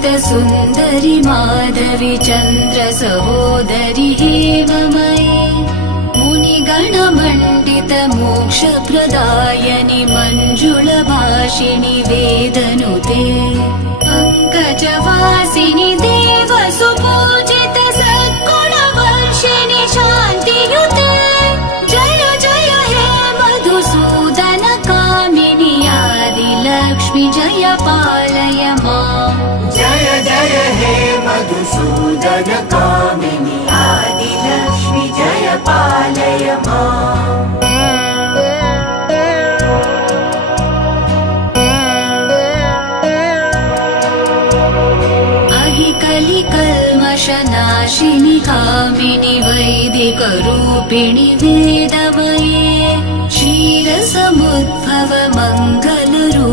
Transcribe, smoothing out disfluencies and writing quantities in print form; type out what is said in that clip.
सुन्दरि माधवी चन्द्र सहोदरि हेममयी मुनिगणमण्डित मोक्षप्रदायनि मञ्जुलभाषिणि वेदनुते पङ्कजवासिनि देवसुपूजित सद्गुणवर्षिणि शान्तियुते जय जय हे मधुसूदन कामिनि आदिलक्ष्मि जय पालय माम् जय जय हे मधुसूदन कामिनि आदिलक्ष्मि जय पालय माम् कलिकल्मषनाशिनि कामिनि वैदिकरूपिणि वेदमये क्षीरसमुद्भव मङ्गलरूपिणि